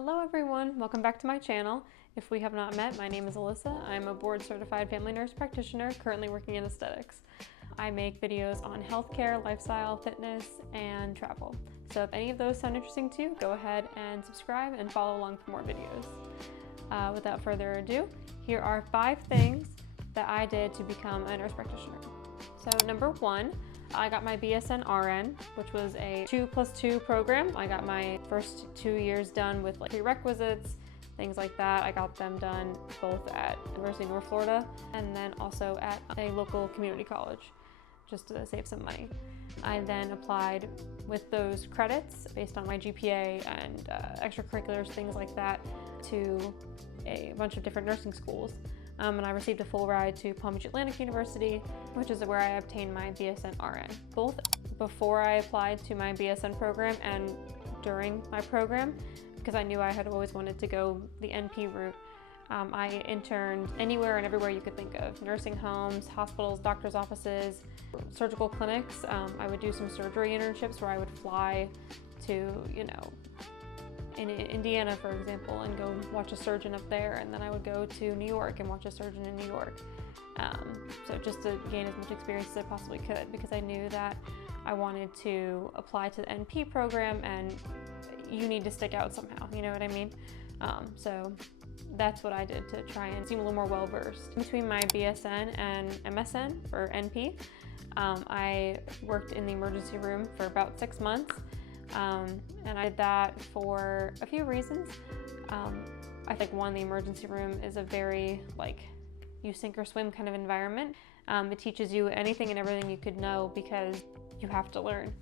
Hello everyone, welcome back to my channel. If we have not met, my name is Alyssa. I'm a board certified family nurse practitioner currently working in aesthetics. I make videos on healthcare, lifestyle, fitness, and travel. So if any of those sound interesting to you, go ahead and subscribe and follow along for more videos. Without further ado, here are 5 things that I did to become a nurse practitioner. So number 1, I got my BSN RN, which was a 2+2 program. I got my first 2 years done with prerequisites, things like that. I got them done both at University of North Florida and then also at a local community college, just to save some money. I then applied with those credits based on my GPA and extracurriculars, things like that, to a bunch of different nursing schools. And I received a full ride to Palm Beach Atlantic University, which is where I obtained my BSN RN. Both before I applied to my BSN program and during my program, because I knew I had always wanted to go the NP route. I interned anywhere and everywhere you could think of: nursing homes, hospitals, doctor's offices, surgical clinics. I would do some surgery internships where I would fly to, in Indiana, for example, and go watch a surgeon up there, and then I would go to New York and watch a surgeon in New York. So just to gain as much experience as I possibly could, because I knew that I wanted to apply to the NP program, and you need to stick out somehow, you know what I mean? So that's what I did to try and seem a little more well-versed. Between my BSN and MSN for NP, I worked in the emergency room for about 6 months. And I did that for a few reasons. I think one, the emergency room is a very you sink or swim kind of environment. It teaches you anything and everything you could know because you have to learn.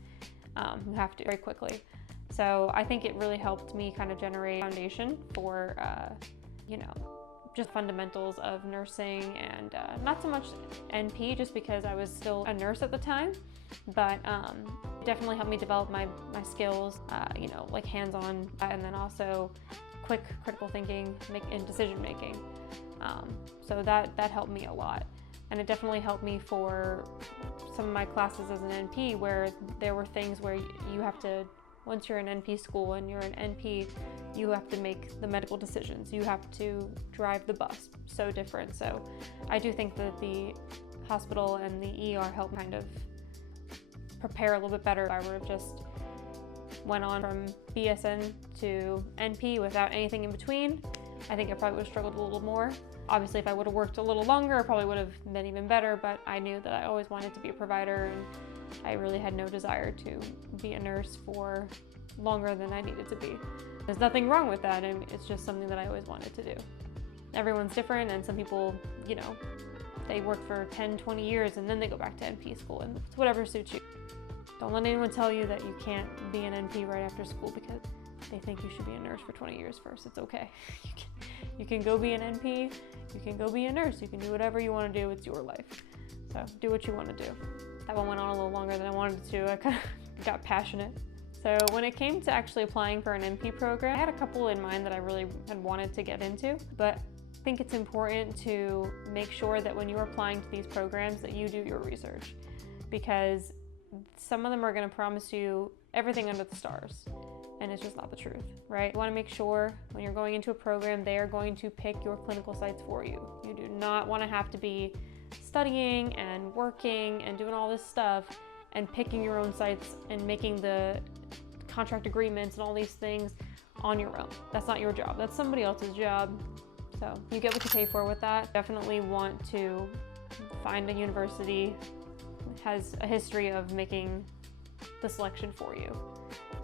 You have to very quickly. So I think it really helped me kind of generate a foundation for, just fundamentals of nursing, and not so much NP just because I was still a nurse at the time, but definitely helped me develop my skills, hands-on, and then also quick critical thinking and decision making. So that helped me a lot, and it definitely helped me for some of my classes as an NP, where there were things where you have to, once you're in NP school and you're an NP, you have to make the medical decisions. You have to drive the bus. So different. So I do think that the hospital and the ER help kind of prepare a little bit better. If I would have just went on from BSN to NP without anything in between, I think I probably would have struggled a little more. Obviously, if I would have worked a little longer, it probably would have been even better, but I knew that I always wanted to be a provider, and I really had no desire to be a nurse for longer than I needed to be. There's nothing wrong with that, and it's just something that I always wanted to do. Everyone's different, and some people, they work for 10, 20 years and then they go back to NP school, and it's whatever suits you. Don't let anyone tell you that you can't be an NP right after school because they think you should be a nurse for 20 years first. It's okay. You can go be an NP, you can go be a nurse, you can do whatever you want to do. It's your life. So do what you want to do. That one went on a little longer than I wanted it to. I kind of got passionate. So when it came to actually applying for an NP program, I had a couple in mind that I really had wanted to get into, but I think it's important to make sure that when you're applying to these programs that you do your research, because some of them are going to promise you everything under the stars, and it's just not the truth, right? You want to make sure when you're going into a program, they are going to pick your clinical sites for you. You do not want to have to be studying and working and doing all this stuff and picking your own sites and making the contract agreements and all these things on your own. That's not your job. That's somebody else's job. So you get what you pay for with that. Definitely want to find a university that has a history of making the selection for you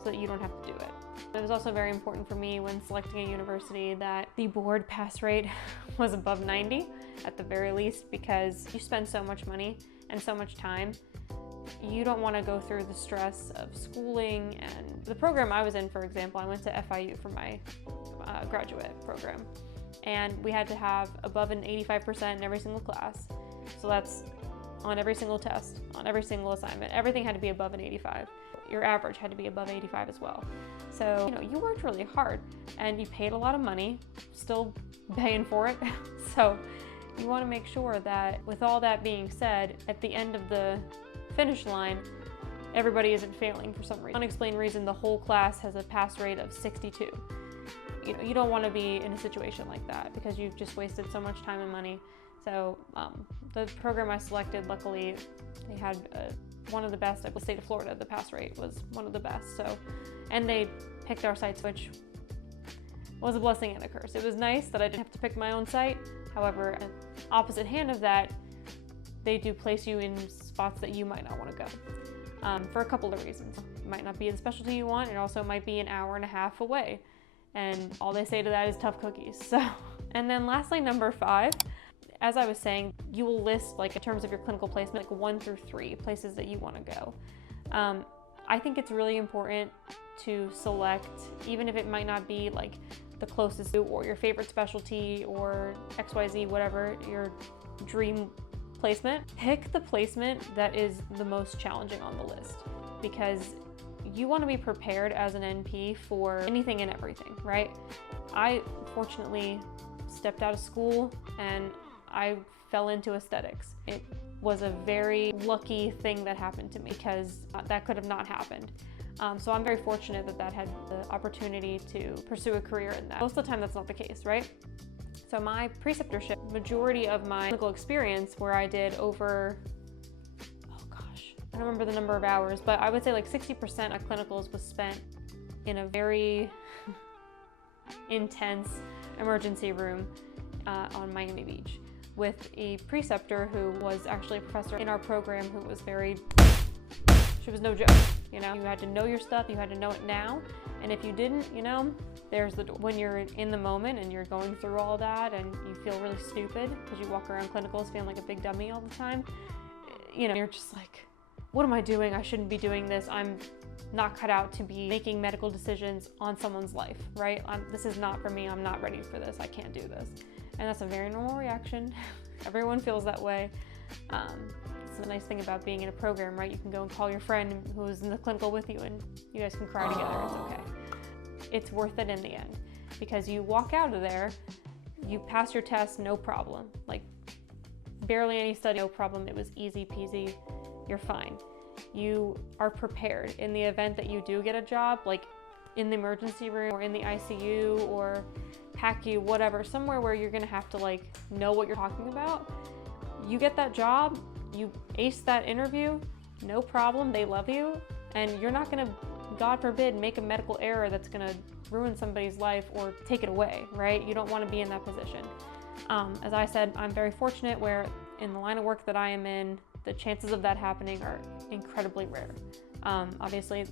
so that you don't have to do it. It was also very important for me when selecting a university that the board pass rate was above 90 at the very least, because you spend so much money and so much time. You don't want to go through the stress of schooling. And the program I was in, for example, I went to FIU for my graduate program, and we had to have above an 85% in every single class. So that's on every single test, on every single assignment. Everything had to be above an 85. Your average had to be above 85 as well. So, you worked really hard and you paid a lot of money, still paying for it. So you want to make sure that, with all that being said, at the end of the finish line, everybody isn't failing for some reason. Unexplained reason, the whole class has a pass rate of 62. you don't want to be in a situation like that because you've just wasted so much time and money. So the program I selected, luckily, they had one of the best. The state of Florida, the pass rate was one of the best. So, and they picked our sites, which was a blessing and a curse. It was nice that I didn't have to pick my own site. However, opposite hand of that, they do place you in spots that you might not want to go for a couple of reasons. It might not be the specialty you want. It also might be an hour and a half away. And all they say to that is tough cookies. So, and then lastly, number 5, as I was saying, you will list, like, in terms of your clinical placement, like 1 through 3 places that you want to go. I think it's really important to select, even if it might not be like the closest to or your favorite specialty or XYZ, whatever your dream placement, pick the placement that is the most challenging on the list, because you want to be prepared as an NP for anything and everything, right? I fortunately stepped out of school and I fell into aesthetics. It was a very lucky thing that happened to me because that could have not happened. So I'm very fortunate that had the opportunity to pursue a career in that. Most of the time that's not the case, right? So my preceptorship, majority of my clinical experience where I did over, I don't remember the number of hours, but I would say like 60% of clinicals was spent in a very intense emergency room on Miami Beach with a preceptor who was actually a professor in our program who was she was no joke. You had to know your stuff, you had to know it now, and if you didn't, there's the door. When you're in the moment and you're going through all that and you feel really stupid because you walk around clinicals feeling like a big dummy all the time, you're just like, what am I doing? I shouldn't be doing this. I'm not cut out to be making medical decisions on someone's life, right? This is not for me. I'm not ready for this. I can't do this. And that's a very normal reaction. Everyone feels that way. It's the nice thing about being in a program, right? You can go and call your friend who's in the clinical with you and you guys can cry together. It's okay. It's worth it in the end because you walk out of there, you pass your test, no problem. Like barely any study, no problem. It was easy peasy. You're fine. You are prepared in the event that you do get a job, like in the emergency room or in the ICU or PACU, whatever, somewhere where you're gonna have to like know what you're talking about. You get that job, you ace that interview, no problem, they love you, and you're not gonna, God forbid, make a medical error that's gonna ruin somebody's life or take it away, right? You don't wanna be in that position. As I said, I'm very fortunate where in the line of work that I am in, the chances of that happening are incredibly rare. Obviously,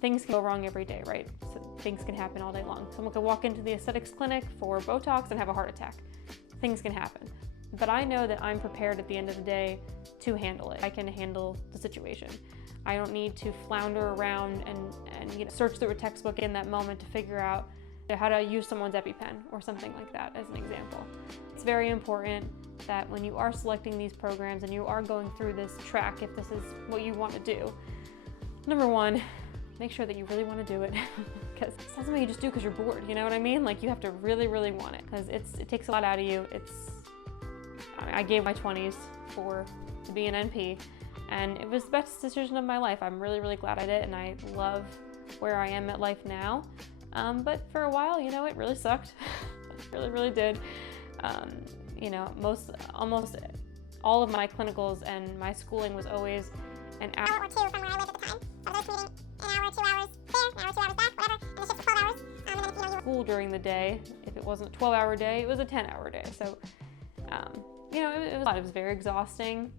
things can go wrong every day, right? So things can happen all day long. Someone could walk into the aesthetics clinic for Botox and have a heart attack. Things can happen. But I know that I'm prepared at the end of the day to handle it. I can handle the situation. I don't need to flounder around and search through a textbook in that moment to figure out how to use someone's EpiPen or something like that as an example. It's very important that when you are selecting these programs and you are going through this track, if this is what you want to do, number 1, make sure that you really want to do it because it's not something you just do because you're bored, you know what I mean? Like you have to really, really want it because it takes a lot out of you. I gave my 20s to be an NP and it was the best decision of my life. I'm really, really glad I did and I love where I am at life now. But for a while, it really sucked. It really, really did. Almost all of my clinicals and my schooling was always an hour or 2 from where I lived at the time. So those commuting an hour or 2 hours there, an hour or 2 hours back, whatever, and the shift was 12 hours. And then, you school during the day. If it wasn't a 12-hour day, it was a 10-hour day. So, it was very exhausting.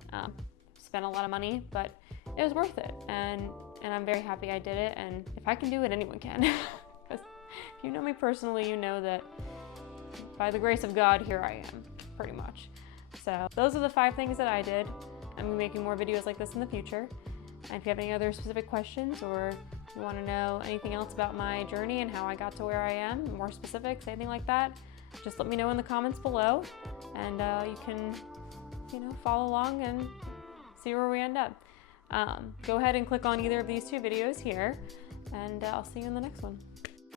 Spent a lot of money, but it was worth it. And I'm very happy I did it. And if I can do it, anyone can. Because if you know me personally, you know that by the grace of God, here I am, pretty much. So those are the 5 things that I did. I'm gonna be making more videos like this in the future. And if you have any other specific questions or you want to know anything else about my journey and how I got to where I am, more specifics, anything like that, just let me know in the comments below. And you can, follow along and see where we end up. Go ahead and click on either of these 2 videos here, and I'll see you in the next one.